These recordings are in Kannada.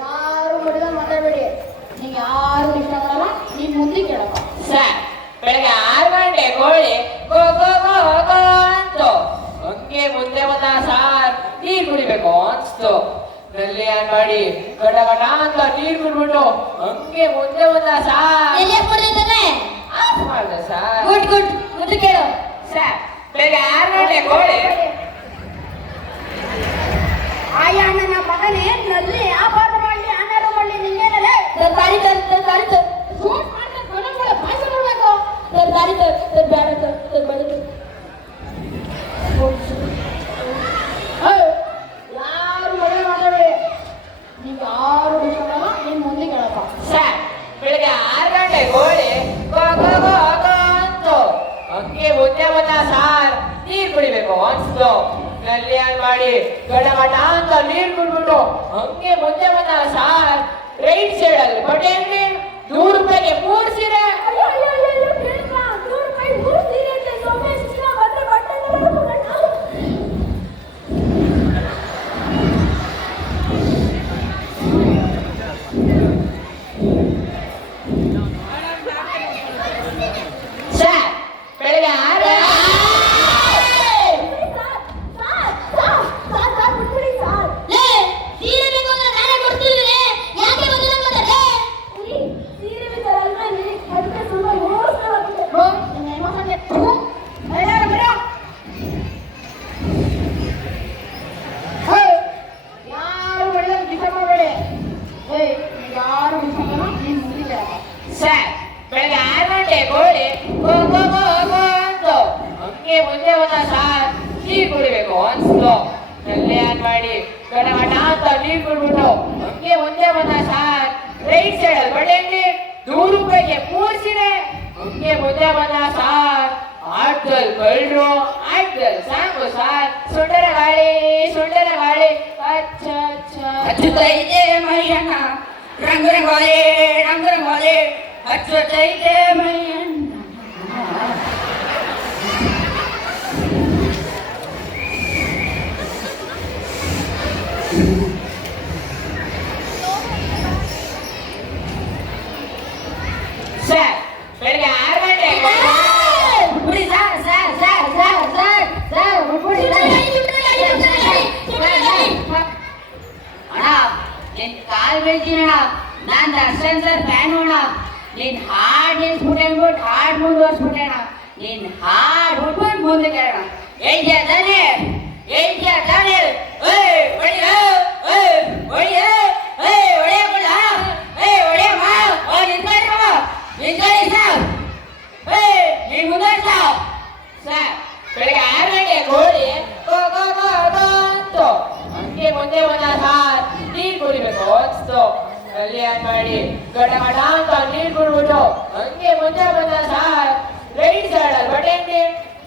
ಯಾರು ಮದುವೆ ಮಾತಾಡಬೇಡಿ, ನೀವು ಯಾರು ಡಿಸ್ಟರ್ಬ್ ಆಗಲ್ಲ, ನೀನು ಮುಂದೆ ಕೇಳಪ್ಪ. ಕುಡಿಬೇಕು ಅನ್ಸ್ತು. ನಲ್ಲಿ ಆನ್ ಮಾಡಿ ಗಡಮಟ ಅಂತ ನೀರ್ ಕುಡ್ಬಿಟ್ಟು ಹಂಗೆ ಮುಂದೆ ಬಂದ ಸಾರ್. ರೈಟ್ ಸೈಡ್ ಅಲ್ಲಿ ಬಟ್ಟೆ ಅಂಗಡಿ ₹100ಗೆ 3 ಸೀರೆ. ಮುಂದೆ ಒಂದ ಸಾರ್ ನೀರ್ ಕುಡಿಬೇಕು ಅನ್ಸ್ತು. ನಲ್ಲಿ ಆನ್ ಮಾಡಿ ಗಡಮಟ ಅಂತ ನೀರ್ ಕುಡ್ಬಿಟ್ಟು ಹಂಗೆ ಮುಂದೆ ಬಂದ ಸಾರ್. ರೈಟ್ ಸೈಡ್ ಅಲ್ಲಿ ಬಟ್ಟೆ ಅಂಗಡಿ ₹100ಗೆ 3 ಸೀರೆ. ಹಂಗೆ ಮುಂದೆ ಬಂದ ಸಾರ್. ಆಟದಲ್ಲಿ ಕಳ್ರು ಆಟದಲ್ಲಿ ಸಾಂಗು ಸಾರ್. ಸುಂದರ ಗಾಳಿ ಅಚ್ಚ ಹಚ್ಚುತ್ತೈತೆ ಮೈಯಣ್ಣ ರಂಗರಂಗೋಲೆ ಹಚ್ಚುತ್ತೈತೆ ಮೈಯಣ್ಣ. ಸರ್ ಬೆಳಗ್ಗೆ 6 ಗಂಟೆಗೆ ಬಿಡಿ ಸರ್ ಅಣ್ಣ ನಿನ್ ಕಾಲ್ ಬೀಳ್ತೀನಿ ಅಣ್ಣ. ನಾನ್ ದರ್ಶನ್ ಸರ್ ಫ್ಯಾನ್ ಅಣ್ಣ. ನಿನ್ ಹಾಡ್ ನಿಲ್ಸ್ಬಿಟ್ಟೆ ಅಂದ್ಬಿಟ್ಟು ಹಾಡ್ ಮುಂದುವರ್ಸ್ಬಿಟ್ಟೆ ಅಣ್ಣ. ನಿನ್ ಹಾಡ್ ಬಿಟ್ಬಿಟ್ಟು ಮುಂದೆ ಕೇಳೋಣ. ಹೇಳ್ತೀಯ ತಾನೆ ಸರ್ ಬೆಳಗ್ಗೆ 6 ಗಂಟೆಗೆ ಗೋಳಿ ಹಂಗೆ ಮುಂದೆ ಬಂದ ಸಾರ್. ನೀರ್ ಕುಡಿಬೇಕು ಅನ್ಸ್ತು. ನಲ್ಲಿ ಆನ್ ಮಾಡಿ ಗಡಮಟ ಅಂತ ನೀರ್ ಕುಡ್ಬಿಟ್ಟು ಹಂಗೆ ಮುಂದೆ ಬಂದ ಸಾರ್. ರೈಟ್ ಸೈಡ್ ಅಲ್ಲಿ ಬಟ್ಟೆ ಅಂಗಡಿ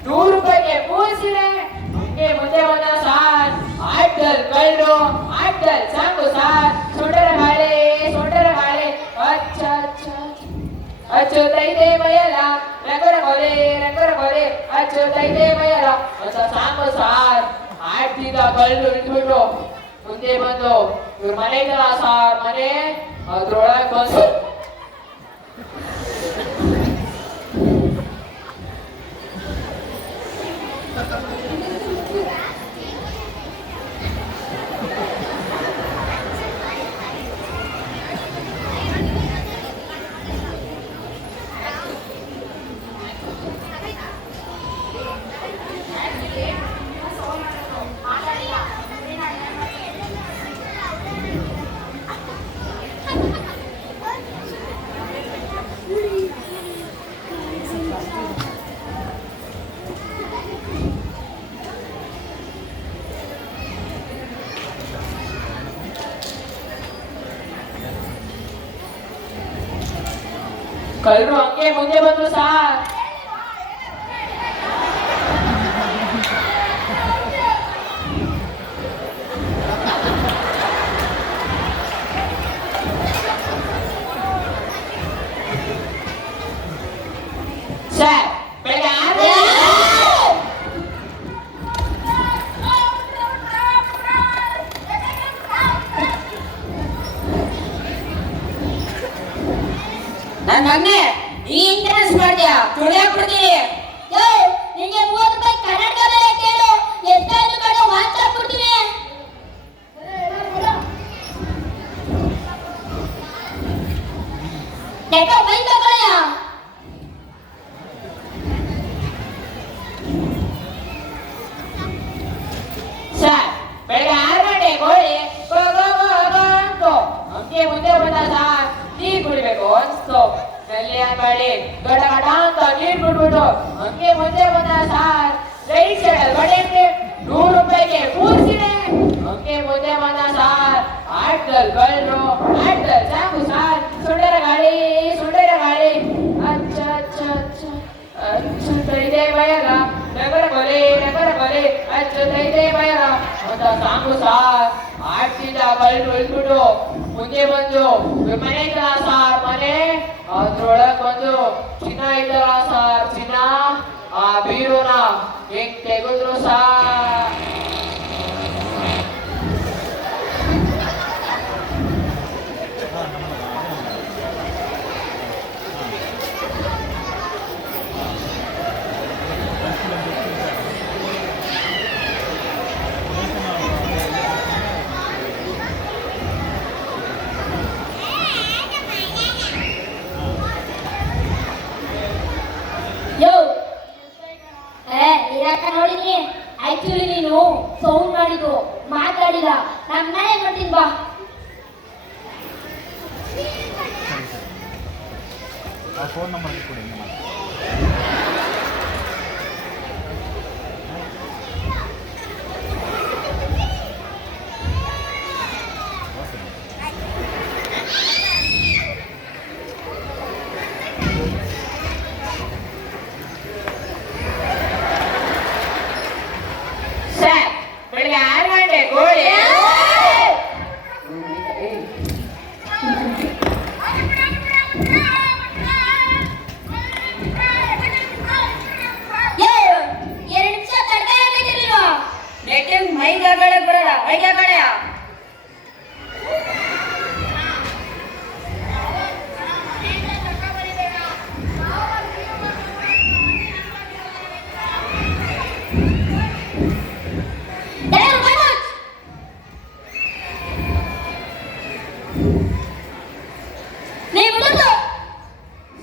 ₹100ಗೆ 3 ಸೀರೆ. ಹಂಗೆ ಮುಂದೆ ಬಂದ ಸಾರ್. ಆಟದಲ್ಲಿ ಕಳ್ರು ಆಟದಲ್ಲಿ ಸಾಂಗು ಸಾರ್. ಸುಂದರ ಗಾಳಿ ಅಚ್ಚುತ್ತೈತೆ ಮೈಯಲ್ಲ ರಂಗರಂಗೋಲೆ ಅಚ್ಚುತ್ತೈತೆ ಮೈಯಲ್ಲ ಅಂತ ಸಾಂಗು ಸಾರ್. ಆಡ್ತಿದ್ದ ಕಳ್ರು ಇಟ್ಬಿಟ್ಟು ಮುಂದೆ ಬಂದು ಇವ್ರ ಮನೆ ಇದಲ್ಲ ಸಾರ್. ಮನೆ ಅದ್ರೊಳಗೆ ಬಂದು ಕಳ್ರು ಹಂಗೆ ಮುಂದೆ ಬಂದ್ರು ಸಾರ್. ಸರ್ ಬೆಳಗ್ಗೆ 6 ನನ್ನ ಮಗನೇ ಈ ಇಂಟರ್ನೆಸ್ ಮಾಡ್ತೀಯಾ ತುಳಿಯಾಕ್ಬಿಡ್ತೀನಿ. ನಿಂಗೆ ₹30 ಕನ್ನಡದಲ್ಲೇ ಕೇಳು. ಎಷ್ಟಾಯ್ತು ಕಡೆ ವಾಟ್ಸ್ಆಪ್ ಕೊಡ್ತೀನಿ. ಬೈಕ್ ತಗೊಳ್ಳ. ಸರ್ ಬೆಳಗ್ಗೆ 6 ಗಂಟೆಗೆ ಗೋಳಿ ಹಂಗೆ ಮುಂದೆ ಬಂದ ಸಾರ್. ನೀರ್ ಕುಡಿಬೇಕು ಅನ್ಸ್ತು. ನಲ್ಲಿ ಆನ್ ಮಾಡಿ ಗಡಗಡ ಅಂತ ನೀರ್ ಕುಡ್ಬಿಟ್ಟು ಹಂಗೆ ಮುಂದೆ ಬಂದ ಸಾರ್. ರೈಟ್ ಸೈಡ್ ಅಲ್ಲಿ ಬಟ್ಟೆ ಅಂಗಡಿ ₹100ಗೆ 3 ಸೀರೆ. ಹಂಗೆ ಮುಂದೆ ಬಂದ ಸಾರ್. ಆಟದಲ್ಲಿ ಕಳ್ರು ಆಟದಲ್ಲಿ ಸಾಂಗು ಸಾರ್. ಸುಂದರ ಗಾಳಿ ಅಚ್ಚುತ್ತೈತೆ ಮೈಯಲ್ಲ ರಂಗರಂಗೋಲೆ ಸಾರ್ ಆಡ್ತಿದ್ದ ಕಲ್ಲು ಉಳಿದ್ಬಿಟ್ಟು ಮುಂದೆ ಬಂದು ಮನೆ ಇದ್ದಲ್ಲ ಸಾರ್ ಮನೆ ಅದ್ರೊಳಗ್ ಬಂದು ಚಿನ್ನ ಇದ್ದಲ್ಲ ಸಾರ್ ಚಿನ್ನ ಆ ಬೀರುನ ಹೆಂಗ್ ತೆಗೆದ್ರು ಸಾರ್. ಯೋ ಇರಕ್ಕ ನೋಡಿದೀನಿ. ಆಕ್ಚುಲಿ ನೀನು ಸೌಂಡ್ ಮಾಡಿದ್ದು ಮಾತಾಡಿಲ್ಲ. ನಮ್ಮ ಮನೆ ಮಾಡ್ತೀನಿ ಬಾ. ಆ ಫೋನ್ ನಂಬರ್ ಕೊಡಿ. ಸರ್ ಬೆಳಿಗ್ಗೆ 6 ಗಂಟೆ ಗೋಳಿ ಯೋ 2 ನಿಮಿಷ ತಡ್ಕಾಯಕತ್ತೀರಿ. ನೆಟ್ಟಿಂಗ್ ಮೈಗಾಗಳೆ ಬರಲ್ಲ ಮೈಗಾಗಳೆಯ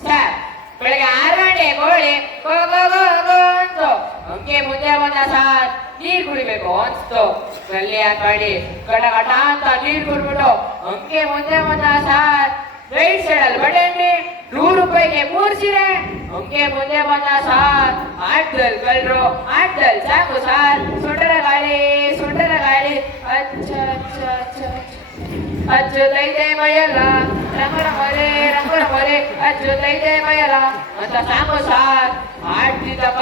ಸರ್ ಬೆಳಿಗ್ಗೆ 6 ಗಂಟೆ ಗೋಳಿ ಗೋ ಗೋ ಗೋ ಗೋ ಅಂತು ಹಂಗೆ ಮುಂದೆ ಬಂದ ಸಾರ್ ನೀರ್ ಕುಡಿಬೇಕು ಅನ್ಸ್ತು ಗಲ್ಲಿ ಹಾಕಿ ಗಡ ಗಟ ಅಂತ ನೀರ್ ಕುಡ್ಬಿಟ್ಟು ಹಂಗೆ ಮುಂದೆ ಬಂದ ಸಾರ್ ರೈಟ್ ಸೈಡ್ ಅಲ್ಲಿ ಬಡೇನ್ರಿ 100 ರೂಪಾಯಿಗೆ 3 ಸೀರೆ ಹಂಗೆ ಮುಂದೆ ಬಂದ ಸಾರ್ ಆಟಲ್ ಕಲ್ರು ಆಟಲ್ ಸಾಕು ಸಾರ್ ಸುಂಟರ ಗಾಳಿ ಅಚ್ಚ ಅಚ್ಚ ಅಚ್ಚ ಅಚ್ಚುತೈತೆ ಮೈಯಲ್ಲ ರಂಗರ ಮೊರೆ ಅಚ್ಚುತೈತೆ ಮೈಯಲ್ಲ ಅಂತ ಸಾಕು ಸಾರ್ ಆಡ್ತಿದ್ದಪ್ಪ.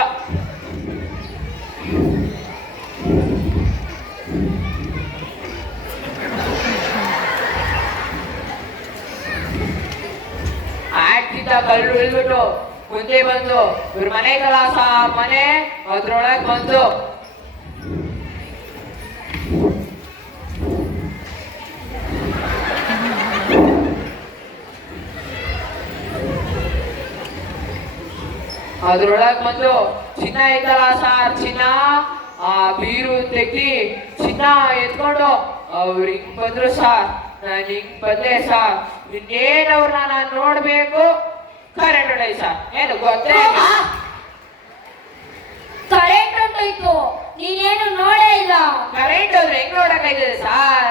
ಆಡ್ತಿದ್ದ ಕಲ್ಲು ಇಳ್ಬಿಟ್ಟು ಮುಂದೆ ಬಂದು ಇವ್ರ ಮನೆ ಇದ್ದಲ್ಲ ಸಾರ್ ಮನೆ ಅದ್ರೊಳಗ್ ಬಂದು ಚಿನ್ನ ಇದ್ದಲ್ಲ ಸಾರ್ ಚಿನ್ನ ಆ ಬೀರು ತೆಗ್ದಿ ಚಿನ್ನ ಎತ್ಕೊಂಡು ಅವ್ರು ಹಿಂಗ್ ಬಂದ್ರು ಸಾರ್ ನಾನು ಹಿಂಗ್ ಬಂದೆ ಸಾರ್ ಇನ್ನೇನ್ ಅವ್ರನ್ನ ನಾನು ನೋಡ್ಬೇಕು ಕರೆಂಟ್ ಹೊಡೈ ಸಾರ್ ಏನು ಗೊತ್ತೇ ಕರೆಂಟ್ ಹೊಂಟೋಯ್ತು. ನೀನೇನು ನೋಡೇ ಇಲ್ಲ. ಕರೆಂಟ್ ಹೋದ್ರೆ ಹೆಂಗ್ ನೋಡಕ್ಕಾಯ್ತದೆ ಸಾರ್